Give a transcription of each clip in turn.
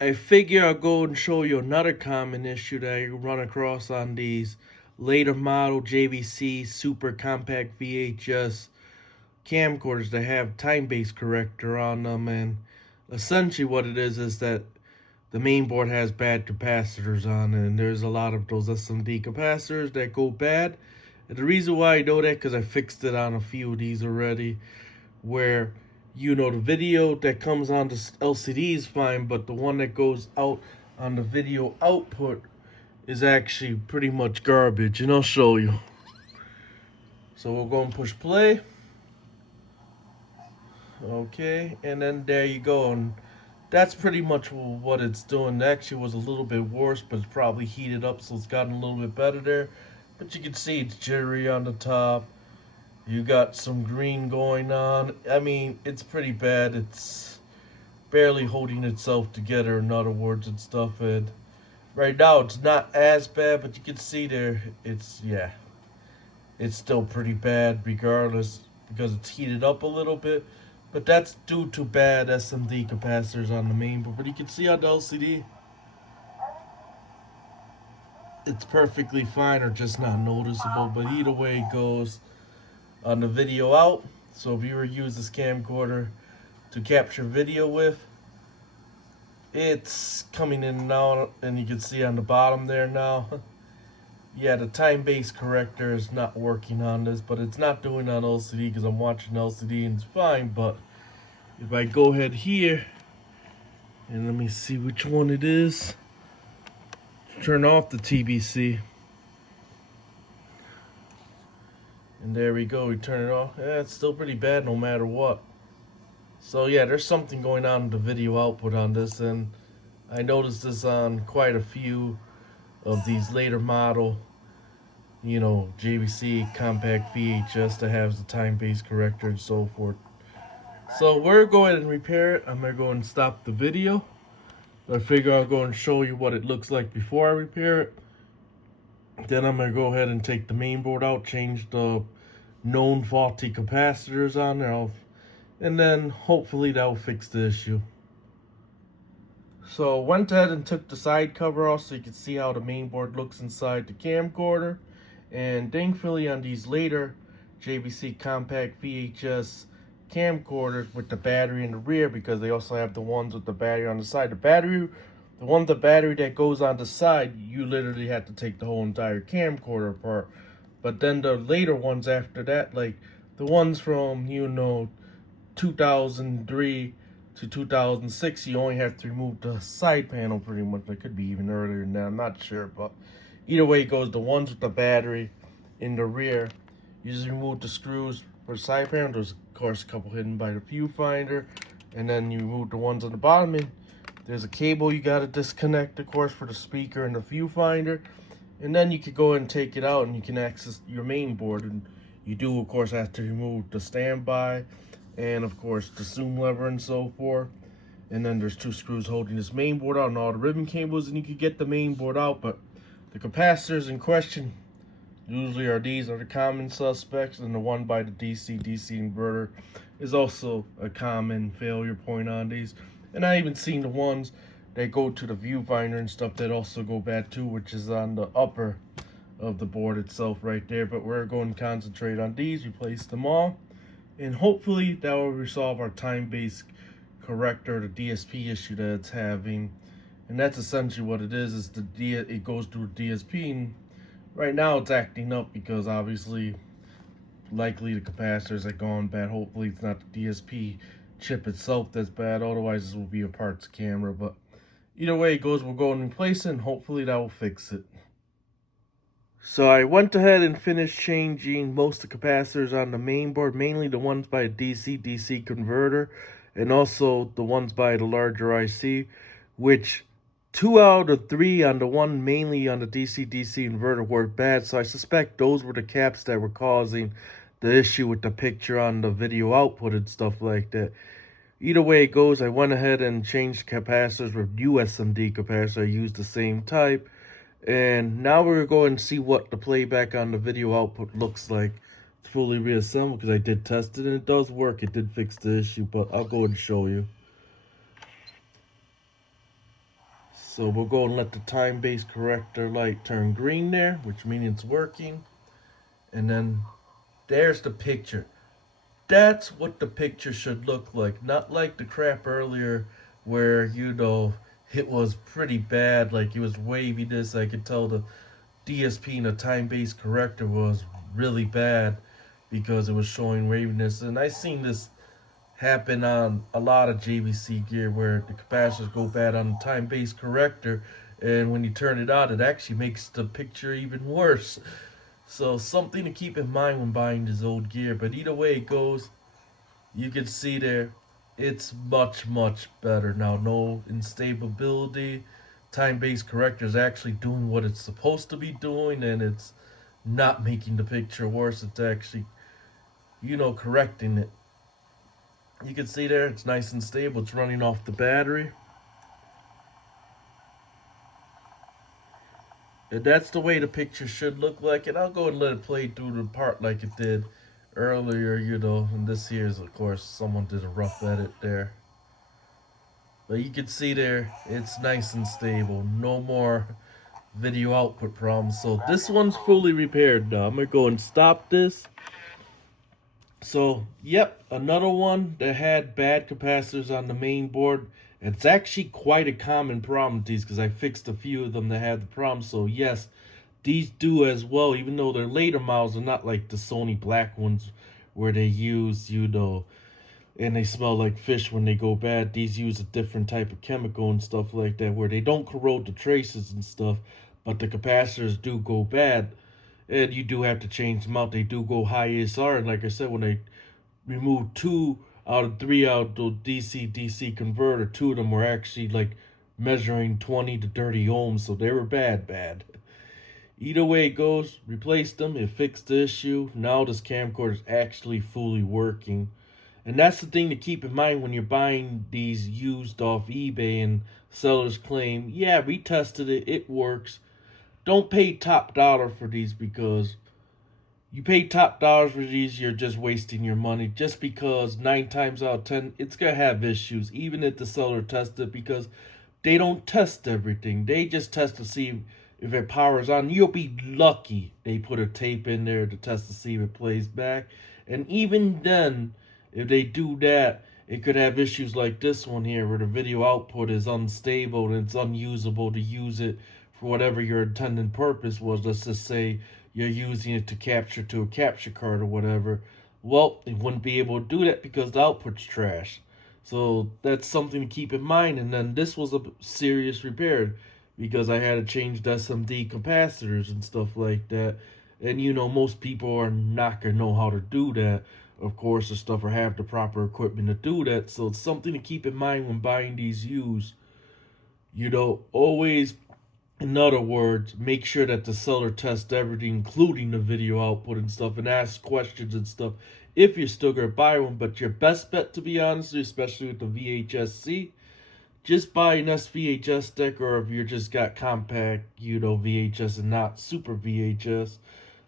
I figure I'll go and show you another common issue that I run across on these later model JVC super compact VHS camcorders that have time-based corrector on them. And essentially what it is that the main board has bad capacitors on it, and there's a lot of those SMD capacitors that go bad. And the reason why I know that, because I fixed it on a few of these already, where the video that comes on the LCD is fine, but the one that goes out on the video output is actually pretty much garbage, and I'll show you. So we'll go and push play. Okay, and then there you go, and that's pretty much what it's doing. It actually was a little bit worse, but it's probably heated up, so it's gotten a little bit better there. But you can see it's jittery on the top. You got some green going on. I mean, it's pretty bad. It's barely holding itself together, in other words, and stuff. And right now, it's not as bad, but you can see there, it's still pretty bad regardless, because it's heated up a little bit. But that's due to bad SMD capacitors on the main board. But you can see on the LCD, it's perfectly fine or just not noticeable. But either way it goes, on the video out, so if you were to use this camcorder to capture video with, it's coming in and out, and you can see on the bottom there now, yeah, the time-based corrector is not working on this, but it's not doing on LCD because I'm watching LCD and it's fine. But if I go ahead here, and let me see which one it is, turn off the TBC. And there we go, we turn it off. Yeah, it's still pretty bad no matter what. So yeah, there's something going on with the video output on this, and I noticed this on quite a few of these later model, JVC compact VHS that has the time-based corrector and so forth. So we're going to repair it. I'm going to go and stop the video. I figure I'll go and show you what it looks like before I repair it. Then I'm going to go ahead and take the main board out, change the known faulty capacitors on there, and then hopefully that will fix the issue. So went ahead and took the side cover off so you can see how the main board looks inside the camcorder. And thankfully on these later JVC compact VHS camcorders with the battery in the rear, because they also have the ones with the battery on the side. The one with the battery that goes on the side, you literally have to take the whole entire camcorder apart. But then the later ones after that, like the ones from 2003 to 2006, you only have to remove the side panel pretty much. It could be even earlier than that, I'm not sure. But either way it goes, the ones with the battery in the rear, you just remove the screws for the side panel. There's of course a couple hidden by the viewfinder, and then you remove the ones on the bottom. And there's a cable you got to disconnect, of course, for the speaker and the viewfinder. And then you could go and take it out and you can access your main board. And you do, of course, have to remove the standby and, of course, the zoom lever and so forth. And then there's two screws holding this main board out and all the ribbon cables, and you could get the main board out. But the capacitors in question usually are the common suspects, and the one by the DC inverter is also a common failure point on these. And I even seen the ones that go to the viewfinder and stuff that also go bad too, which is on the upper of the board itself right there. But we're going to concentrate on these, replace them all, and hopefully that will resolve our time-based corrector, the DSP issue that it's having. And that's essentially what it is it goes through DSP, and right now it's acting up because obviously likely the capacitors have gone bad. Hopefully it's not the DSP chip itself that's bad, otherwise this will be a parts camera. But either way it goes, we'll go and replace it, and hopefully that will fix it. So I went ahead and finished changing most of the capacitors on the main board, mainly the ones by a DC converter, and also the ones by the larger IC, which 2 out of 3 on the one mainly on the DC inverter worked bad. So I suspect those were the caps that were causing the issue with the picture on the video output and stuff like that. Either way it goes, I went ahead and changed capacitors with USMD capacitors. I used the same type. And now we're going to see what the playback on the video output looks like. It's fully reassembled because I did test it and it does work. It did fix the issue, but I'll go and show you. So we'll go and let the time-based corrector light turn green there, which means it's working. And then there's the picture. That's what the picture should look like. Not like the crap earlier where, you know, it was pretty bad. Like it was waviness. I could tell the DSP and the time-based corrector was really bad because it was showing waviness. And I seen this happen on a lot of JVC gear where the capacitors go bad on the time-based corrector, and when you turn it on, it actually makes the picture even worse. So something to keep in mind when buying this old gear. But either way it goes, you can see there, it's much better now. No instability. Time-based corrector is actually doing what it's supposed to be doing, and it's not making the picture worse. It's actually, you know, correcting it. You can see there, it's nice and stable. It's running off the battery. And that's the way the picture should look like. And I'll go and let it play through the part like it did earlier, you know. And this here is, of course, someone did a rough edit there. But you can see there, it's nice and stable. No more video output problems. So this one's fully repaired now. I'm going to go and stop this. So, yep, another one that had bad capacitors on the main board. It's actually quite a common problem with these because I fixed a few of them that had the problem. So, yes, these do as well, even though they're later models. They're not like the Sony black ones where they use, you know, and they smell like fish when they go bad. These use a different type of chemical and stuff like that where they don't corrode the traces and stuff, but the capacitors do go bad. And you do have to change them out. They do go high ASR. And like I said, when they removed 2 out of 3 out of the DC converter, 2 of them were actually like measuring 20 to 30 ohms. So they were bad. Either way it goes, replaced them. It fixed the issue. Now this camcorder is actually fully working. And that's the thing to keep in mind when you're buying these used off eBay and sellers claim, yeah, we tested it, it works. Don't pay top dollar for these because you pay top dollars for these, you're just wasting your money. Just because 9 times out of 10, it's going to have issues, even if the seller tests it, because they don't test everything. They just test to see if it powers on. You'll be lucky they put a tape in there to test to see if it plays back. And even then, if they do that, it could have issues like this one here where the video output is unstable and it's unusable to use it for whatever your intended purpose was. Let's just say you're using it to capture to a capture card or whatever. Well, it wouldn't be able to do that because the output's trash. So that's something to keep in mind. And then this was a serious repair because I had to change the SMD capacitors and stuff like that. And you know, most people are not going to know how to do that, of course, or stuff, or have the proper equipment to do that. So it's something to keep in mind when buying these used. You know, always, in other words, make sure that the seller tests everything, including the video output and stuff, and ask questions and stuff if you're still going to buy one. But your best bet, to be honest, especially with the VHS-C, just buy an SVHS deck, or if you're just got compact, you know, VHS and not super VHS,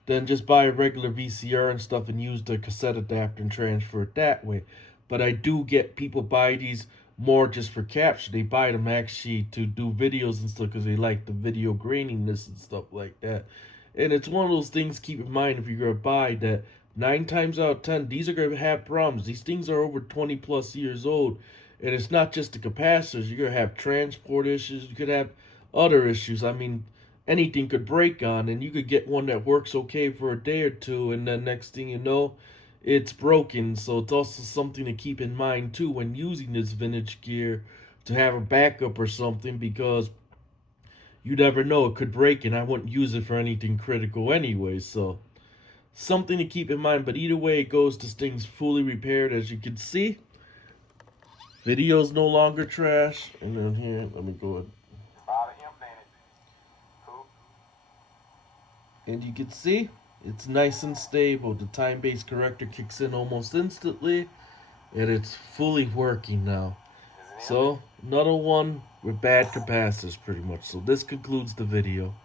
then just buy a regular VCR and stuff and use the cassette adapter and transfer it that way. But I do get people buy these more just for capture. They buy them actually to do videos and stuff because they like the video graininess and stuff like that. And it's one of those things, keep in mind if you're going to buy that 9 times out of 10, these are going to have problems. These things are over 20 plus years old. And it's not just the capacitors. You're going to have transport issues. You could have other issues. I mean, anything could break on, and you could get one that works okay for a day or two, and then next thing you know, it's broken. So it's also something to keep in mind too when using this vintage gear, to have a backup or something, because you never know, it could break, and I wouldn't use it for anything critical anyway. So something to keep in mind. But either way it goes, this thing's fully repaired, as you can see. Video's no longer trash. And then here, let me go ahead. And you can see, it's nice and stable. The time-based corrector kicks in almost instantly, and it's fully working now. So, another one with bad capacitors pretty much. So this concludes the video.